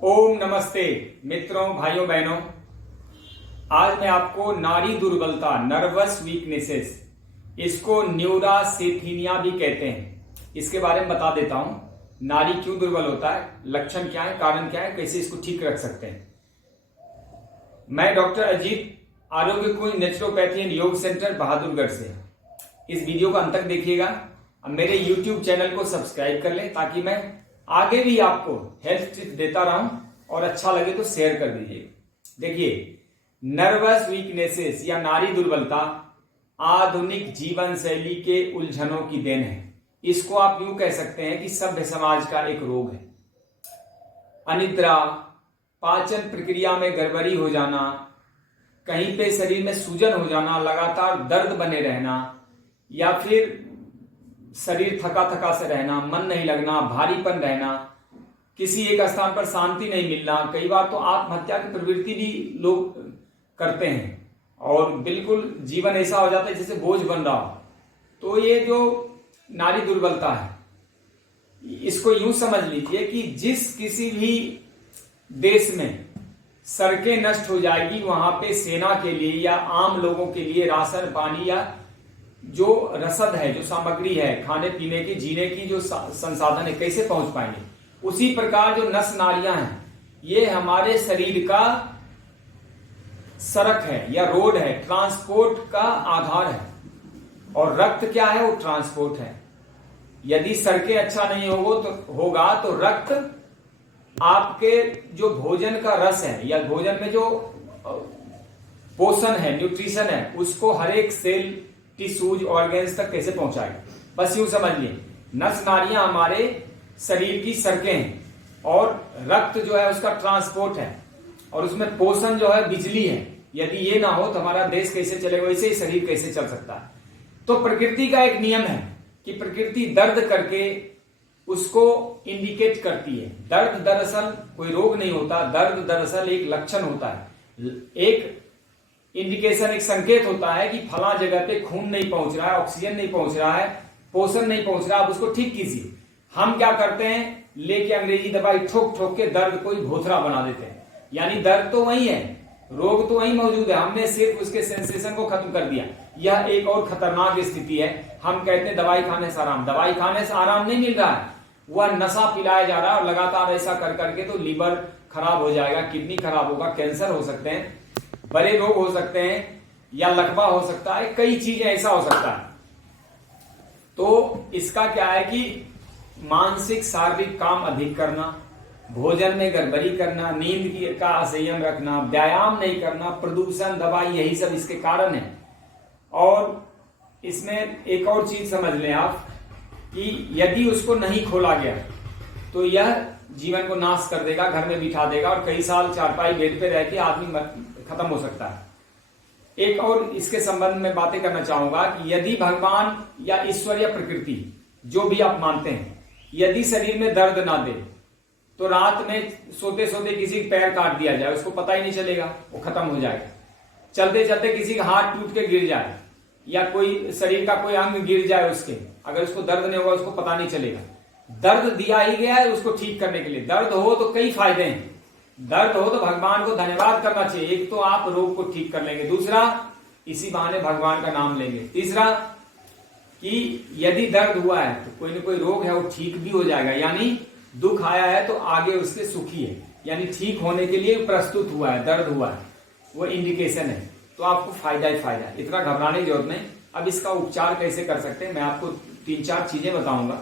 ओम नमस्ते मित्रों, भाइयों बहनों। आज मैं आपको नाड़ी दुर्बलता, नर्वस वीकनेसेस, इसको न्यूरासेथीनिया भी कहते हैं, इसके बारे में बता देता हूं। नाड़ी क्यों दुर्बल होता है, लक्षण क्या है, कारण क्या है, कैसे इसको ठीक रख सकते हैं। मैं डॉक्टर अजीत, आरोग्य कुंज नेचुरोपैथी एंड योग सेंटर, बहादुरगढ़ से। इस वीडियो को अंत तक देखिएगा। अब मेरे यूट्यूब चैनल को सब्सक्राइब कर लें ताकि मैं आगे भी आपको हेल्थ टिप्स देता रहूं, और अच्छा लगे तो शेयर कर दीजिए। देखिए, नर्वस वीकनेसेस या नाड़ी दुर्बलता आधुनिक जीवन शैली के उलझनों की देन है। इसको आप यूं कह सकते हैं कि सभ्य समाज का एक रोग है। अनिद्रा, पाचन प्रक्रिया में गड़बड़ी हो जाना, कहीं पे शरीर में सूजन हो जाना, लगातार दर्द बने रहना, या फिर शरीर थका थका से रहना, मन नहीं लगना, भारीपन रहना, किसी एक स्थान पर शांति नहीं मिलना, कई बार तो आत्महत्या की प्रवृत्ति भी लोग करते हैं और बिल्कुल जीवन ऐसा हो जाता है जैसे बोझ बन रहा हो। तो ये जो नाड़ी दुर्बलता है, इसको यूं समझ लीजिए कि जिस किसी भी देश में सड़कें नष्ट हो जाएगी, वहां पे सेना के लिए या आम लोगों के लिए राशन पानी या जो रसद है, जो सामग्री है, खाने पीने की, जीने की जो संसाधन है, कैसे पहुंच पाएंगे। उसी प्रकार जो नस नाड़ियां हैं, ये हमारे शरीर का सड़क है या रोड है, ट्रांसपोर्ट का आधार है। और रक्त क्या है, वो ट्रांसपोर्ट है। यदि सड़कें अच्छा नहीं होगा तो रक्त आपके जो भोजन का रस है या भोजन में जो पोषण है, न्यूट्रिशन है, उसको हर एक सेल, टिश्यूज, ऑर्गेन्स तक कैसे पहुंचाएगा। बस यूं समझिए, नस नाड़ियां हमारे शरीर की सड़कें हैं और रक्त जो है उसका ट्रांसपोर्ट है, और उसमें पोषण जो है बिजली है। यदि ये ना हो तो हमारा देश कैसे चलेगा, वैसे ही शरीर कैसे चल सकता है। तो प्रकृति का एक नियम है कि प्रकृति दर्द करके उसको इंडिकेट करती है। दर्द दरअसल कोई रोग नहीं होता, दर्द दरअसल एक लक्षण होता है, एक इंडिकेशन, एक संकेत होता है कि फला जगह पे खून नहीं पहुंच रहा है, ऑक्सीजन नहीं पहुंच रहा है, पोषण नहीं पहुंच रहा है, आप उसको ठीक कीजिए। हम क्या करते हैं, लेके अंग्रेजी दवाई ठोक ठोक के दर्द को भोथरा बना देते हैं। यानी दर्द तो वही है, रोग तो वही मौजूद है, हमने सिर्फ उसके सेंसेशन को खत्म कर दिया। यह एक और खतरनाक स्थिति है। हम कहते हैं दवाई खाने से आराम, दवाई खाने से आराम नहीं मिल रहा है, वह नशा पिलाया जा रहा है, और लगातार ऐसा कर करके तो लीवर खराब हो जाएगा, किडनी खराब होगा, कैंसर हो सकते हैं, बड़े रोग हो सकते हैं, या लकवा हो सकता है, कई चीजें ऐसा हो सकता है। तो इसका क्या है कि मानसिक शारीरिक काम अधिक करना, भोजन में गड़बड़ी करना, नींद का असंयम रखना, व्यायाम नहीं करना, प्रदूषण, दवाई, यही सब इसके कारण है। और इसमें एक और चीज समझ लें आप कि यदि उसको नहीं खोला गया तो यह जीवन को नाश कर देगा, घर में बिठा देगा, और कई साल चारपाई बेड पे रह के आदमी खत्म हो सकता है। एक और इसके संबंध में बातें करना चाहूंगा कि यदि भगवान या ईश्वर या प्रकृति, जो भी आप मानते हैं, यदि शरीर में दर्द ना दे तो रात में सोते सोते किसी का पैर काट दिया जाए, उसको पता ही नहीं चलेगा, वो खत्म हो जाएगा। चलते चलते किसी का हाथ टूट के गिर जाए, या कोई शरीर का कोई अंग गिर जाए उसके, अगर उसको दर्द नहीं होगा उसको पता नहीं चलेगा। दर्द दिया ही गया है उसको ठीक करने के लिए। दर्द हो तो कई फायदे हैं। दर्द हो तो भगवान को धन्यवाद करना चाहिए। एक तो आप रोग को ठीक कर लेंगे, दूसरा इसी बहाने भगवान का नाम लेंगे, तीसरा कि यदि दर्द हुआ है तो कोई ना कोई रोग है वो ठीक भी हो जाएगा। यानी दुख आया है तो आगे उसके सुखी है, यानी ठीक होने के लिए प्रस्तुत हुआ है, दर्द हुआ है, वो इंडिकेशन है। तो आपको फायदा ही फायदा है, इतना घबराने की जरूरत नहीं। अब इसका उपचार कैसे कर सकते हैं, मैं आपको 3-4 चीजें बताऊंगा,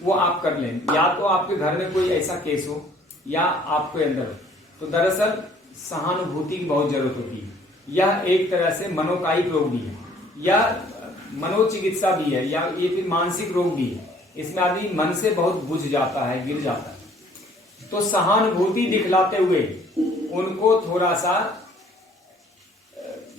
वो आप कर लें। या तो आपके घर में कोई ऐसा केस हो या आपके अंदर हो, तो दरअसल सहानुभूति की बहुत जरूरत होती है। यह एक तरह से मनोकायिक रोग भी है, या मनोचिकित्सा भी है, या ये फिर मानसिक रोग भी है। इसमें आदमी मन से बहुत बुझ जाता है, गिर जाता है। तो सहानुभूति दिखलाते हुए उनको थोड़ा सा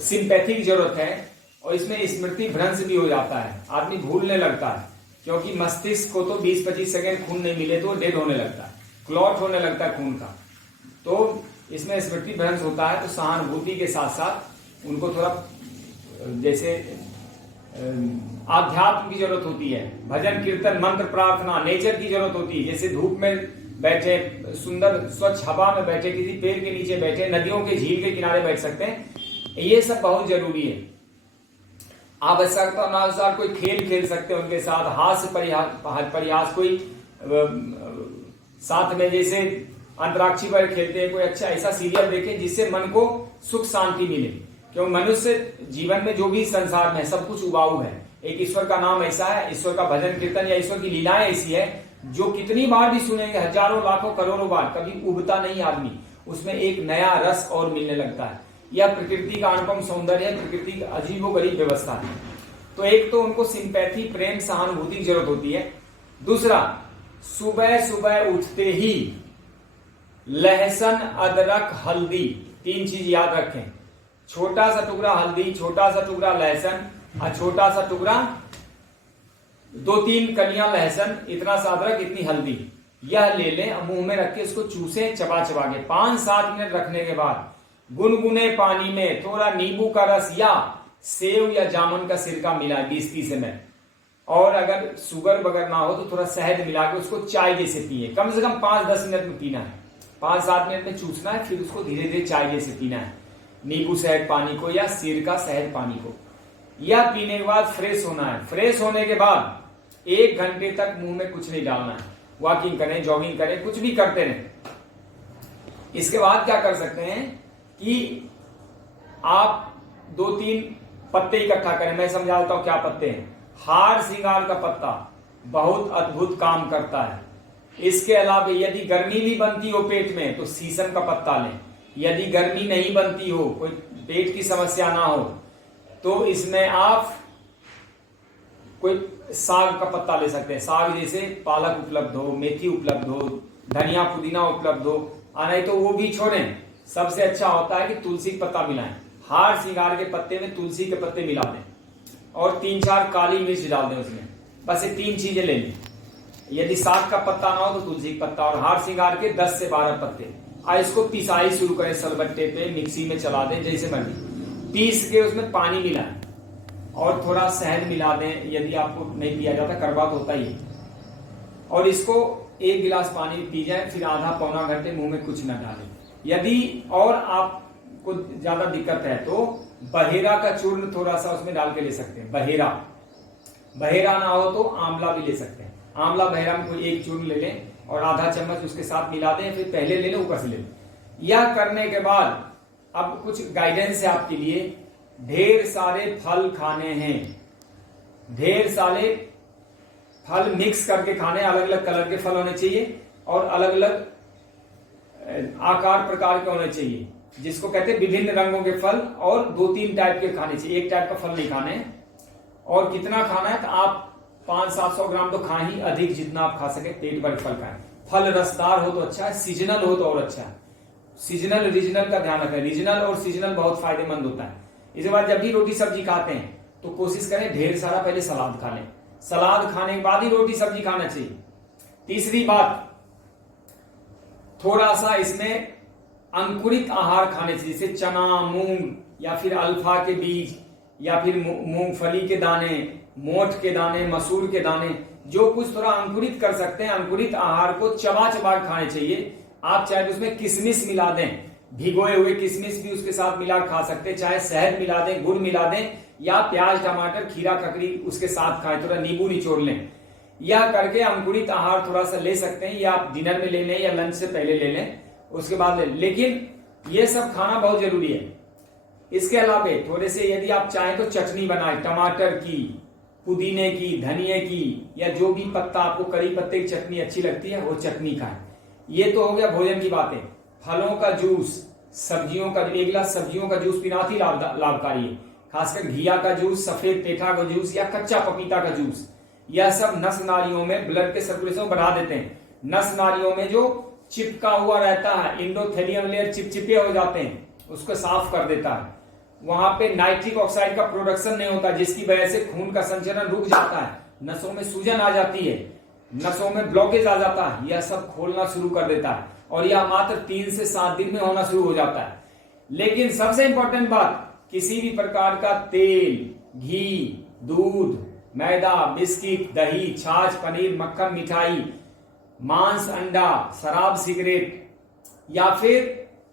सिंपैथी की जरूरत है। और इसमें स्मृति भ्रंश भी हो जाता है, आदमी भूलने लगता है, क्योंकि मस्तिष्क को तो 20-25 सेकंड खून नहीं मिले तो डेड होने लगता है, क्लॉट होने लगता है खून का। तो इसमें स्मृति भ्रंश होता है। तो सहानुभूति के साथ साथ उनको थोड़ा जैसे आध्यात्म की जरूरत होती है, भजन कीर्तन मंत्र प्रार्थना, नेचर की जरूरत होती है। जैसे धूप में बैठे, सुंदर स्वच्छ हवा में बैठे, किसी पेड़ के नीचे बैठे, नदियों के झील के किनारे बैठ सकते हैं। ये सब बहुत जरूरी है। आवश्यकतानुसार कोई खेल खेल सकते हैं उनके साथ, हास्य परिहास कोई साथ में, जैसे अंतराक्षी पर खेलते हैं, कोई अच्छा ऐसा सीरियल देखें जिससे मन को सुख शांति मिले। क्योंकि मनुष्य जीवन में जो भी संसार में सब कुछ उबाऊ है। एक ईश्वर का नाम ऐसा है, ईश्वर का भजन कीर्तन या ईश्वर की लीलाएं ऐसी है जो कितनी बार भी सुनेंगे, हजारों लाखों करोड़ों बार, कभी उबता नहीं आदमी, उसमें एक नया रस और मिलने लगता है। यह प्रकृति का अनुपम सौंदर्य है, प्रकृति की अजीबोगरीब व्यवस्था है। तो एक तो उनको सिंपैथी, प्रेम, सहानुभूति की जरूरत होती है। दूसरा, सुबह सुबह उठते ही लहसुन, अदरक, हल्दी, 3 चीज याद रखें। छोटा सा टुकड़ा हल्दी, छोटा सा टुकड़ा लहसुन और छोटा सा टुकड़ा 2-3 कलियां लहसुन, इतना सा अदरक, इतनी हल्दी, यह ले लें, मुंह में रख के इसको चूसे चबा चबा के 5-7 मिनट रखने के बाद गुनगुने पानी में थोड़ा नींबू का रस या सेव या जामुन का सिरका मिला 20-30 ml, और अगर शुगर वगैरह ना हो तो थोड़ा शहद मिला के उसको चाय जैसे पिए। कम से कम 5-10 मिनट में पीना है, 5-7 मिनट में चूसना है, फिर उसको धीरे धीरे चाय जैसे पीना है, नींबू शहद पानी को या सिरका शहद पानी को। यह पीने के बाद फ्रेश होना है। फ्रेश होने के बाद 1 घंटे तक मुंह में कुछ नहीं डालना है। वॉकिंग करें, जॉगिंग करें, कुछ भी करते रहें। इसके बाद क्या कर सकते हैं कि आप 2-3 पत्ते इकट्ठा करें। मैं समझा देता हूं क्या पत्ते हैं। हार श्रृंगार का पत्ता बहुत अद्भुत काम करता है। इसके अलावा यदि गर्मी भी बनती हो पेट में तो शीशम का पत्ता लें। यदि गर्मी नहीं बनती हो, कोई पेट की समस्या ना हो, तो इसमें आप कोई साग का पत्ता ले सकते हैं। साग जैसे पालक उपलब्ध हो, मेथी उपलब्ध हो, धनिया पुदीना उपलब्ध हो, नहीं तो वो भी छोड़ें। सबसे अच्छा होता है कि तुलसी का पत्ता मिलाएं। हार श्रृंगार के पत्ते में तुलसी के पत्ते मिला दें और 3-4 काली मिर्च डाल दें उसमें। बस ये 3 चीजें ले लें। यदि साग का पत्ता ना हो तो तुलसी का पत्ता और हार श्रृंगार के 10 से 12 पत्ते, और इसको पिसाई शुरू करें सलबट्टे पे, मिक्सी में चला दें, जैसे मर्जी पीस के उसमें पानी मिलाएं और थोड़ा शहद मिला दें। यदि आपको नहीं पिया जाता, कड़वा तो होता ही है, और इसको 1 गिलास पानी पी जाए, फिर आधा-पौना घंटे मुंह में कुछ न डालें। यदि और आपको ज्यादा दिक्कत है तो बहेरा का चूर्ण थोड़ा सा उसमें डाल के ले सकते हैं। बहेरा ना हो तो आंवला भी ले सकते हैं। आंवला बहेरा में कोई 1 चूर्ण ले लें और आधा चम्मच उसके साथ मिला दें, फिर पहले ले लें, ऊपर से ले लें। यह करने के बाद अब कुछ गाइडेंस है आपके लिए। ढेर सारे फल खाने हैं, ढेर सारे फल मिक्स करके खाने, अलग अलग कलर के फल होने चाहिए और अलग अलग आकार प्रकार के होने चाहिए, जिसको कहते हैं विभिन्न रंगों के फल, और 2-3 टाइप के खाने चाहिए। एक टाइप का फल नहीं खाने। और कितना खाना है तो आप 500-700 ग्राम तो खाएं ही, अधिक जितना आप खा सके पेट भर फल खाएं। फल रसदार हो तो अच्छा है, सीजनल हो तो और अच्छा है। सीजनल रीजनल का ध्यान रखें। रीजनल और सीजनल बहुत फायदेमंद होता है। इसके बाद जब भी रोटी सब्जी खाते हैं तो कोशिश करें ढेर सारा पहले सलाद खा लें। सलाद खाने के बाद ही रोटी सब्जी खाना चाहिए। तीसरी बात, थोड़ा सा इसमें अंकुरित आहार खाने चाहिए, जैसे चना, मूंग या फिर अल्फा के बीज या फिर मूंगफली के दाने, मोठ के दाने, मसूर के दाने, जो कुछ थोड़ा अंकुरित कर सकते हैं, अंकुरित आहार को चबा चबा खाने चाहिए। आप चाहे तो उसमें किशमिश मिला दें, भिगोए हुए किशमिश भी उसके साथ मिला खा सकते हैं, चाहे शहद मिला दें, गुड़ मिला दें, या प्याज, टमाटर, खीरा, ककड़ी उसके साथ खाएं, थोड़ा नींबू निचोड़ लें। यह करके अंकुरित आहार थोड़ा सा ले सकते हैं, या आप डिनर में ले लें या लंच से पहले ले लें, उसके बाद ले लें। लेकिन ये सब खाना बहुत जरूरी है। इसके अलावा थोड़े से यदि आप चाहें तो चटनी बनाएं, टमाटर की, पुदीने की, धनिए की, या जो भी पत्ता आपको, करी पत्ते की चटनी अच्छी लगती है वो चटनी खाएं। ये तो हो गया भोजन की बातें। फलों का जूस, सब्जियों का, 1 गिलास सब्जियों का जूस पीना ही लाभकारी है। खासकर घिया का जूस, सफेद पेठा का जूस या कच्चा पपीता का जूस, यह सब नस नालियों में ब्लड के सर्कुलेशन बढ़ा देते हैं। नस नालियों में जो चिपका हुआ रहता है, एंडोथेलियम लेयर चिपचिपे हो जाते हैं, उसको साफ कर देता है। वहां पे नाइट्रिक ऑक्साइड का प्रोडक्शन नहीं होता, जिसकी वजह से खून का संचरण रुक जाता है, नसों में सूजन आ जाती है, नसों में ब्लॉकेज आ जाता है। यह सब खोलना शुरू कर देता है, और यह मात्र 3 से 7 दिन में होना शुरू हो जाता है। लेकिन सबसे इंपॉर्टेंट बात, किसी भी प्रकार का तेल, घी, दूध, मैदा, बिस्किट, दही, छाछ, पनीर, मक्खन, मिठाई, मांस, अंडा, शराब, सिगरेट या फिर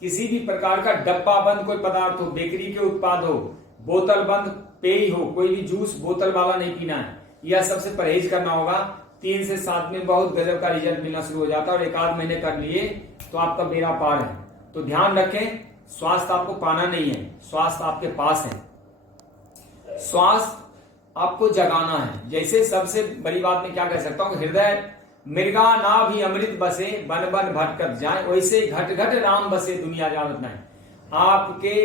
किसी भी प्रकार का डब्बा बंद कोई पदार्थ हो, बेकरी के उत्पाद हो, बोतल बंद पेय हो, कोई भी जूस बोतल वाला नहीं पीना है। यह सबसे परहेज करना होगा। 3 से 7 में बहुत गजब का रिजल्ट मिलना शुरू हो जाता है, और 1 महीने कर लिए तो आपका बेड़ा पार है। तो ध्यान रखें, स्वास्थ्य आपको पाना नहीं है, स्वास्थ्य आपके पास है। स्वास्थ्य आपको जगाना है। जैसे सबसे बड़ी बात मैं क्या कह सकता हूं, हृदय मृगा ना भी अमृत बसे, बन बन भटकत जाए, वैसे घट घट राम बसे दुनिया जानत नहीं। आपके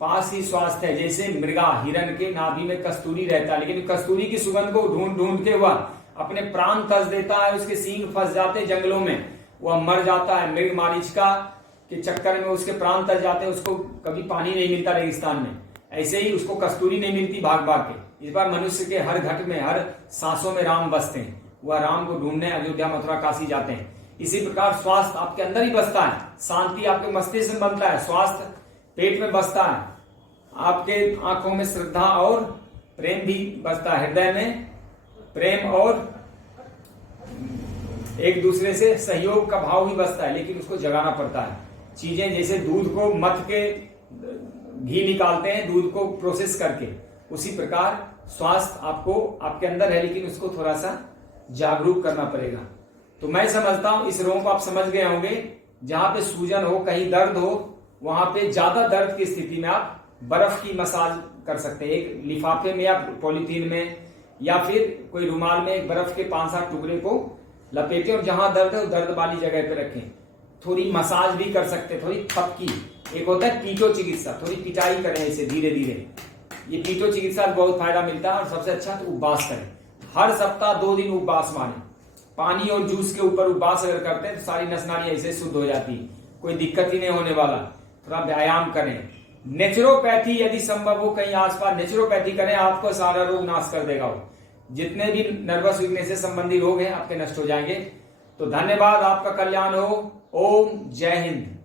पास ही स्वास्थ्य है। जैसे मृगा, हिरण के नाभि में कस्तूरी रहता है, लेकिन कस्तूरी की सुगंध को ढूंढ ढूंढ के वह अपने प्राण तज देता है, उसके सींग फंस जाते जंगलों में, वह मर जाता है। मृग मारीचिका के चक्कर में उसके प्राण तज जाते हैं, उसको कभी पानी नहीं मिलता रेगिस्तान में। ऐसे ही उसको कस्तूरी नहीं मिलती भाग भाग के। इस बार मनुष्य के हर घट में, हर सांसों में राम बसते हैं। वह राम को ढूंढने अयोध्या, मथुरा, काशी जाते हैं। इसी प्रकार स्वास्थ्य आपके अंदर ही बसता है। शांति आपके मस्तिष्क में बनता है, स्वास्थ्य पेट में बसता है, आपके आंखों में श्रद्धा और प्रेम भी बसता है, हृदय में प्रेम और एक दूसरे से सहयोग का भाव भी बसता है। लेकिन उसको जगाना पड़ता है। चीजें जैसे दूध को मथ के घी निकालते हैं, दूध को प्रोसेस करके, उसी प्रकार स्वास्थ्य आपको आपके अंदर है, लेकिन उसको थोड़ा सा जागरूक करना पड़ेगा। तो मैं समझता हूं इस रोग को आप समझ गए होंगे। जहां पे सूजन हो, कहीं दर्द हो, वहां पे ज्यादा दर्द की स्थिति में आप बर्फ की मसाज कर सकते हैं। एक लिफाफे में या पॉलीथीन में या फिर कोई रुमाल में एक बर्फ के 5-7 टुकड़े को लपेटें और जहां दर्द है दर्द वाली जगह पे रखें। थोड़ी मसाज भी कर सकते हैं, थोड़ी पक्की। एक होता है पीटो चिकित्सा, थोड़ी पिटाई करें ऐसे धीरे धीरे। ये पीटो चिकित्सा बहुत फायदा मिलता है। और सबसे अच्छा तो उपवास करें, हर सप्ताह 2 दिन उपवास मारें। पानी और जूस के ऊपर उपवास अगर करते हैं तो सारी नस नाड़ी ऐसे शुद्ध हो जाती है, कोई दिक्कत ही नहीं होने वाला। थोड़ा व्यायाम करें। नेचुरोपैथी यदि संभव हो, कहीं आसपास नेचुरोपैथी करें, आपको सारा रोग नाश कर देगा। वो जितने भी नर्वस वीकनेस से संबंधी रोग हैं आपके नष्ट हो जाएंगे। तो धन्यवाद, आपका कल्याण हो। ओम जय हिंद।